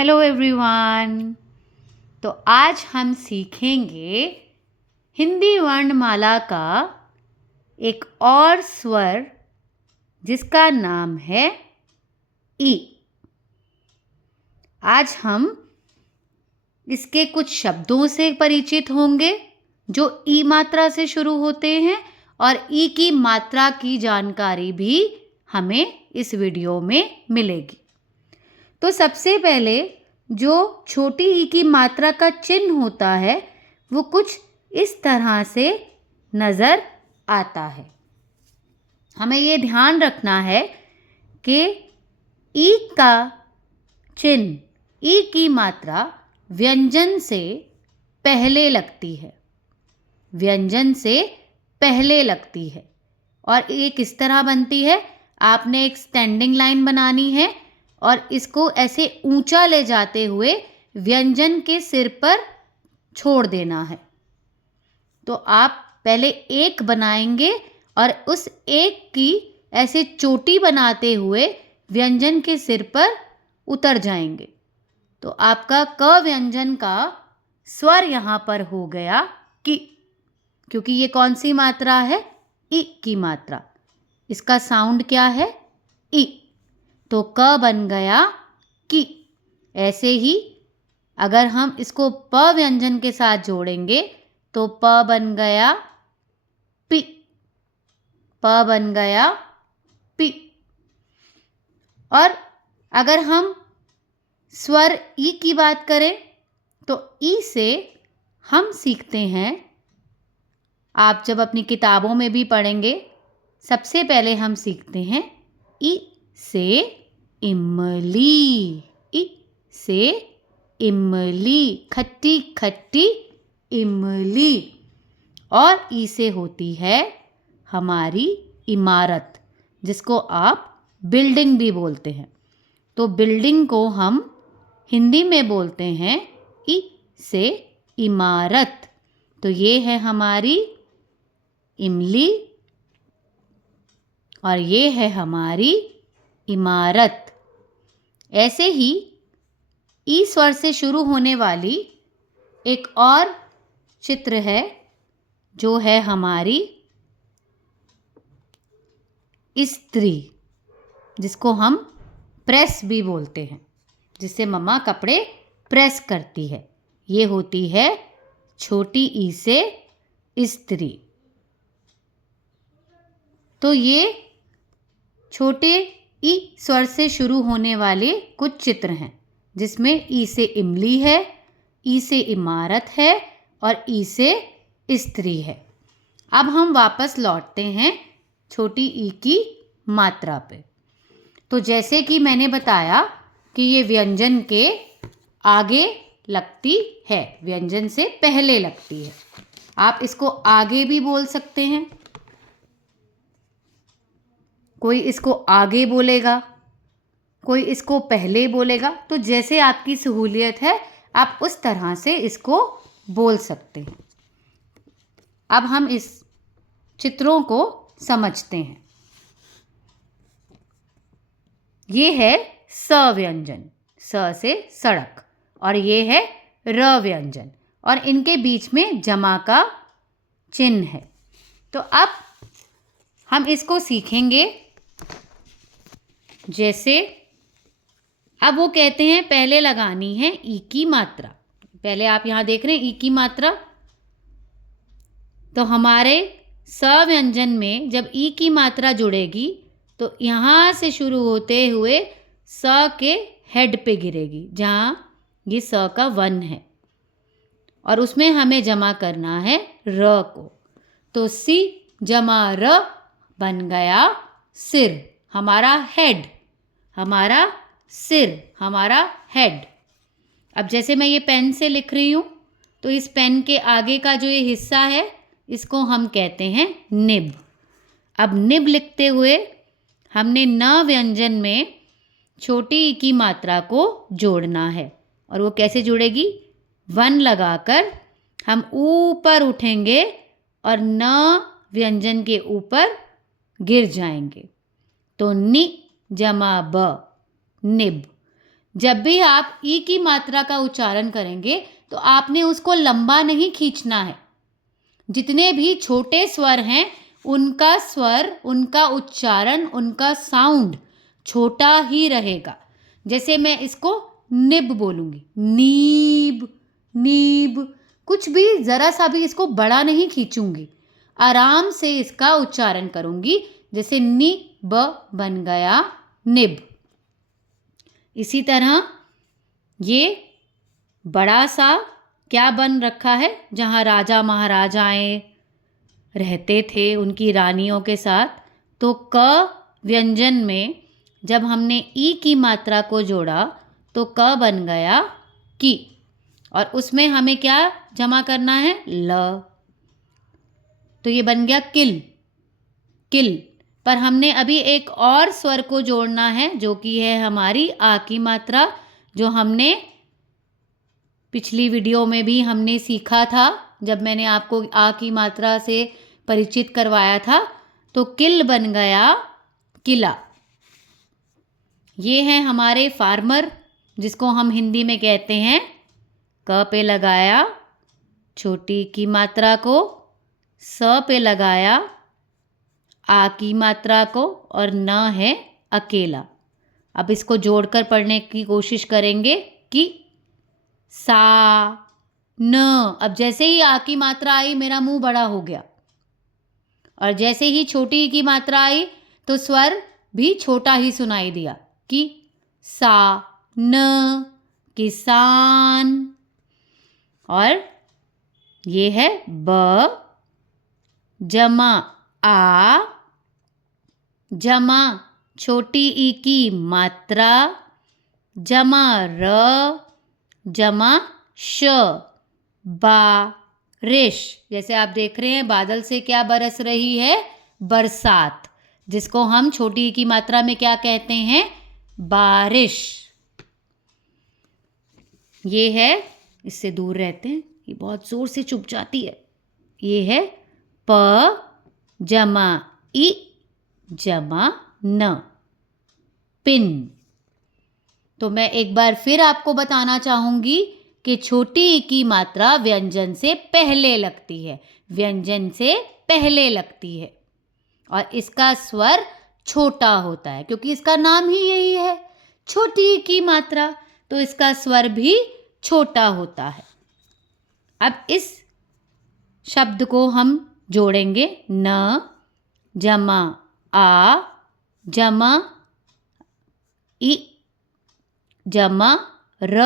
Hello everyone. तो आज हम सीखेंगे हिंदी वर्णमाला का एक और स्वर जिसका नाम है ई। आज हम इसके कुछ शब्दों से परिचित होंगे जो ई मात्रा से शुरू होते हैं और ई की मात्रा की जानकारी भी हमें इस वीडियो में मिलेगी। तो सबसे पहले जो छोटी ई की मात्रा का चिन्ह होता है वो कुछ इस तरह से नज़र आता है। हमें ये ध्यान रखना है कि ई का चिन्ह, ई की मात्रा व्यंजन से पहले लगती है, व्यंजन से पहले लगती है। और ये किस तरह बनती है? आपने एक स्टैंडिंग लाइन बनानी है और इसको ऐसे ऊंचा ले जाते हुए व्यंजन के सिर पर छोड़ देना है। तो आप पहले एक बनाएंगे और उस एक की ऐसे चोटी बनाते हुए व्यंजन के सिर पर उतर जाएंगे। तो आपका क व्यंजन का स्वर यहाँ पर हो गया कि, क्योंकि ये कौन सी मात्रा है? ई की मात्रा। इसका साउंड क्या है? ई। तो क बन गया कि। ऐसे ही अगर हम इसको प व्यंजन के साथ जोड़ेंगे तो प बन गया पी, प बन गया पी। और अगर हम स्वर ई की बात करें तो ई से हम सीखते हैं, आप जब अपनी किताबों में भी पढ़ेंगे, सबसे पहले हम सीखते हैं ई से इमली, ई से इमली, खट्टी खट्टी इमली। और ई से होती है हमारी इमारत, जिसको आप बिल्डिंग भी बोलते हैं। तो बिल्डिंग को हम हिंदी में बोलते हैं ई से इमारत। तो ये है हमारी इमली और ये है हमारी इमारत। ऐसे ही ई स्वर से शुरू होने वाली एक और चित्र है जो है हमारी स्त्री, जिसको हम प्रेस भी बोलते हैं, जिससे मम्मा कपड़े प्रेस करती है। ये होती है छोटी ई से स्त्री। तो ये छोटे ई स्वर से शुरू होने वाले कुछ चित्र हैं, जिसमें ई से इमली है, ई से इमारत है और ई से स्त्री है। अब हम वापस लौटते हैं छोटी ई की मात्रा पे। तो जैसे कि मैंने बताया कि ये व्यंजन के आगे लगती है, व्यंजन से पहले लगती है। आप इसको आगे भी बोल सकते हैं, कोई इसको आगे बोलेगा, कोई इसको पहले बोलेगा। तो जैसे आपकी सहूलियत है आप उस तरह से इसको बोल सकते हैं। अब हम इस चित्रों को समझते हैं। ये है स व्यंजन, स से सड़क, और ये है र व्यंजन और इनके बीच में जमा का चिन्ह है। तो अब हम इसको सीखेंगे। जैसे अब वो कहते हैं पहले लगानी है ई की मात्रा। पहले आप यहाँ देख रहे हैं ई की मात्रा। तो हमारे स व्यंजन में जब ई की मात्रा जुड़ेगी तो यहाँ से शुरू होते हुए स के हेड पे गिरेगी, जहाँ ये स का वन है, और उसमें हमें जमा करना है र को। तो सी जमा र बन गया सिर, हमारा हेड, हमारा सिर, हमारा हेड। अब जैसे मैं ये पेन से लिख रही हूँ तो इस पेन के आगे का जो ये हिस्सा है इसको हम कहते हैं निब। अब निब लिखते हुए हमने न व्यंजन में छोटी ई की मात्रा को जोड़ना है, और वो कैसे जुड़ेगी? वन लगाकर हम ऊपर उठेंगे और न व्यंजन के ऊपर गिर जाएंगे। तो नि जमा ब, निब। जब भी आप ई की मात्रा का उच्चारण करेंगे तो आपने उसको लंबा नहीं खींचना है। जितने भी छोटे स्वर हैं उनका स्वर, उनका उच्चारण, उनका साउंड छोटा ही रहेगा। जैसे मैं इसको निब बोलूँगी, नीब, नीब, कुछ भी ज़रा सा भी इसको बड़ा नहीं खींचूंगी, आराम से इसका उच्चारण करूँगी। जैसे नि ब बन गया निब। इसी तरह ये बड़ा सा क्या बन रखा है, जहाँ राजा महाराजाएं रहते थे उनकी रानियों के साथ, तो क व्यंजन में जब हमने ई की मात्रा को जोड़ा तो क बन गया की, और उसमें हमें क्या जमा करना है, ल, तो ये बन गया किल, किल। पर हमने अभी एक और स्वर को जोड़ना है जो कि है हमारी आ की मात्रा, जो हमने पिछली वीडियो में भी हमने सीखा था जब मैंने आपको आ की मात्रा से परिचित करवाया था। तो किल बन गया किला। ये हैं हमारे फार्मर, जिसको हम हिंदी में कहते हैं क पे लगाया छोटी की मात्रा को, स पे लगाया आ की मात्रा को, और न है अकेला। अब इसको जोड़कर पढ़ने की कोशिश करेंगे कि सा न। अब जैसे ही आ की मात्रा आई मेरा मुंह बड़ा हो गया, और जैसे ही छोटी की मात्रा आई तो स्वर भी छोटा ही सुनाई दिया कि सा न, किसान। और ये है ब जमा आ, जमा छोटी ई की मात्रा, जमा र, जमा श, बारिश। जैसे आप देख रहे हैं बादल से क्या बरस रही है, बरसात, जिसको हम छोटी ई की मात्रा में क्या कहते हैं, बारिश। ये है, इससे दूर रहते हैं, ये बहुत जोर से चुभ जाती है। ये है प जमा ई जमा न, पिन। तो मैं एक बार फिर आपको बताना चाहूंगी कि छोटी ई की मात्रा व्यंजन से पहले लगती है, व्यंजन से पहले लगती है, और इसका स्वर छोटा होता है क्योंकि इसका नाम ही यही है छोटी ई की मात्रा, तो इसका स्वर भी छोटा होता है। अब इस शब्द को हम जोड़ेंगे, न जमा आ जमा ई जमा र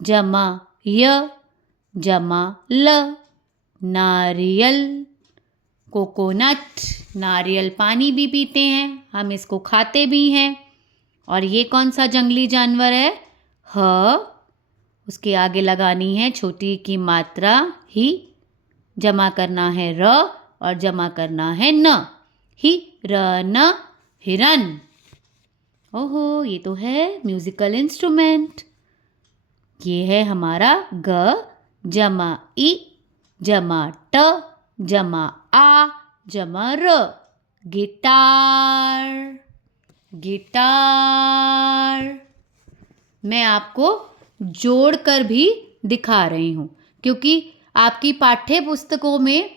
जमा य जमा ल, नारियल, कोकोनट। नारियल पानी भी पीते हैं, हम इसको खाते भी हैं। और ये कौन सा जंगली जानवर है, ह, उसके आगे लगानी है छोटी की मात्रा ही, जमा करना है र और जमा करना है न, ही र न, हिरन। ओहो, ये तो है म्यूजिकल इंस्ट्रूमेंट। ये है हमारा ग जमा ई जमा ट जमा आ जमा र, गिटार, गिटार। मैं आपको जोड़कर भी दिखा रही हूँ क्योंकि आपकी पाठ्य पुस्तकों में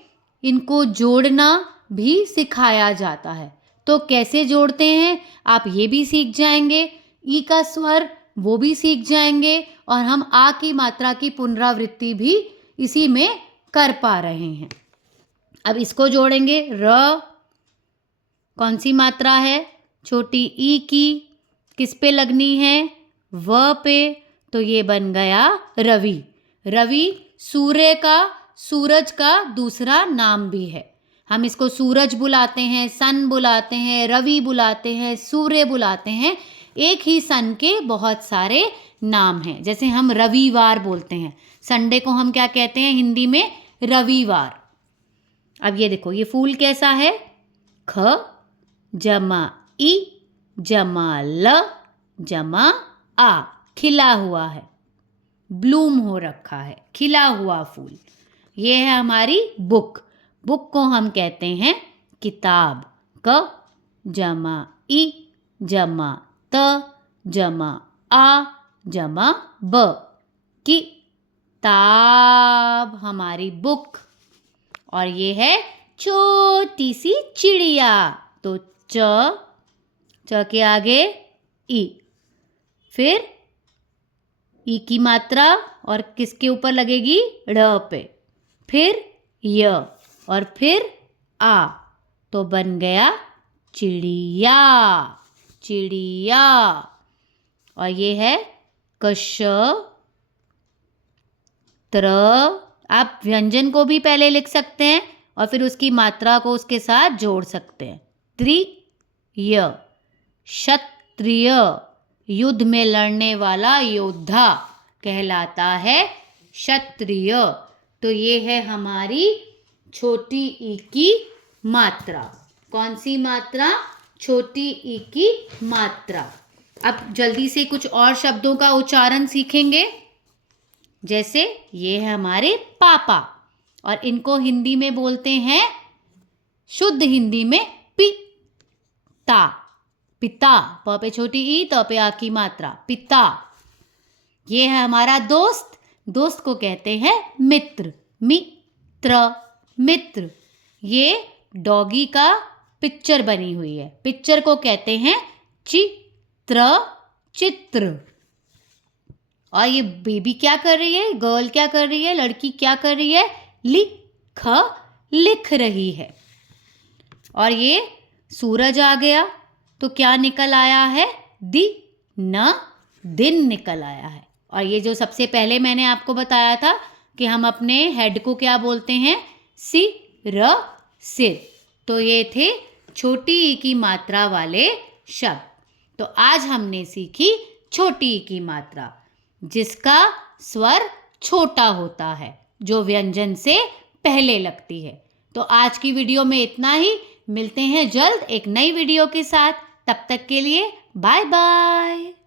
इनको जोड़ना भी सिखाया जाता है। तो कैसे जोड़ते हैं आप ये भी सीख जाएंगे, ई का स्वर वो भी सीख जाएंगे, और हम आ की मात्रा की पुनरावृत्ति भी इसी में कर पा रहे हैं। अब इसको जोड़ेंगे, र कौन सी मात्रा है, छोटी ई की, किस पे लगनी है, व पे, तो ये बन गया रवि। रवि सूर्य का, सूरज का दूसरा नाम भी है। हम इसको सूरज बुलाते हैं, सन बुलाते हैं, रवि बुलाते हैं, सूर्य बुलाते हैं। एक ही सन के बहुत सारे नाम हैं। जैसे हम रविवार बोलते हैं, संडे को हम क्या कहते हैं हिंदी में, रविवार। अब ये देखो, ये फूल कैसा है, ख जमा ई जमा ल जमा आ, खिला हुआ है, ब्लूम हो रखा है, खिला हुआ फूल। ये है हमारी बुक। बुक को हम कहते हैं किताब। क जमा ई जमा त जमा आ जमा ब, किताब, हमारी बुक। और ये है छोटी सी चिड़िया, तो च के आगे ई, फिर ई की मात्रा और किसके ऊपर लगेगी, ड़ पे, फिर य और फिर आ, तो बन गया चिड़िया, चिड़िया। और ये है कश त्र, आप व्यंजन को भी पहले लिख सकते हैं और फिर उसकी मात्रा को उसके साथ जोड़ सकते हैं। त्रिय, क्षत्रिय, युद्ध में लड़ने वाला योद्धा कहलाता है क्षत्रिय। तो ये है हमारी छोटी ई की मात्रा। कौन सी मात्रा, छोटी ई की मात्रा। अब जल्दी से कुछ और शब्दों का उच्चारण सीखेंगे। जैसे ये है हमारे पापा, और इनको हिंदी में बोलते हैं, शुद्ध हिंदी में पिता, पिता, प पे छोटी ई, त पे आ की मात्रा, पिता। ये है हमारा दोस्त, दोस्त को कहते हैं मित्र, मित्र, मित्र। ये डॉगी का पिक्चर बनी हुई है, पिक्चर को कहते हैं चित्र, चित्र। और ये बेबी क्या कर रही है, गर्ल क्या कर रही है, लड़की क्या कर रही है, लिख रही है। और ये सूरज आ गया तो क्या निकल आया है, दिन निकल आया है। और ये जो सबसे पहले मैंने आपको बताया था कि हम अपने हेड को क्या बोलते हैं, सिर। तो ये थे छोटी ई की मात्रा वाले शब्द। तो आज हमने सीखी छोटी ई की मात्रा, जिसका स्वर छोटा होता है, जो व्यंजन से पहले लगती है। तो आज की वीडियो में इतना ही। मिलते हैं जल्द एक नई वीडियो के साथ। तब तक के लिए बाय बाय।